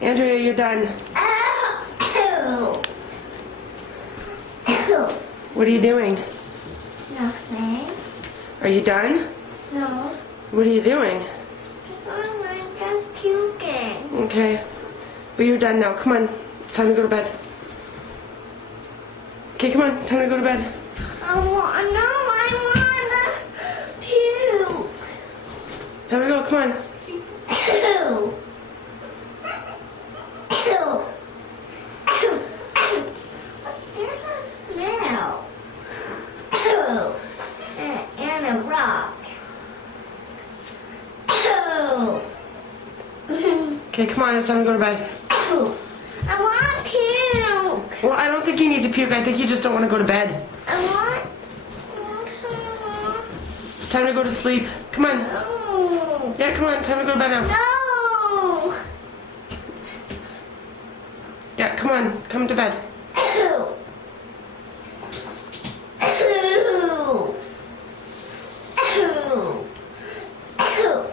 Andrea, you're done. What are you doing? Nothing. Are you done? No. What are you doing? I'm just puking. Okay. Well, you're done now. Come on. It's time to go to bed. Okay, come on. Time to go to bed. I want to puke. Time to go. Come on. Ew. Ew. Ew. There's a smell. Ew. And a rock. Ew. Okay, come on. It's time to go to bed. Ew. I want to puke. Well, I don't think you need to puke. I think you just don't want to go to bed. I want some. It's time to go to sleep. Come on. No. Yeah, come on. Time to go to bed now. No. Yeah, come on. Come to bed. Ew. Ew. Ew. Ew. Ew.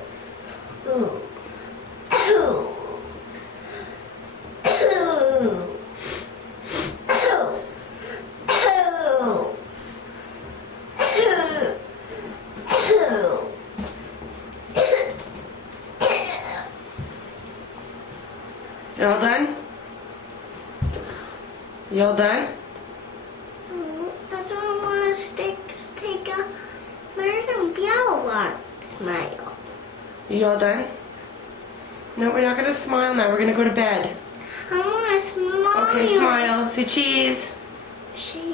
Ew. Ew. You all done? You all done? That's what I want to take a American yellow one. Smile. You all done? No, we're not gonna smile now. We're gonna go to bed. I want to smile. Okay, smile. Say cheese. She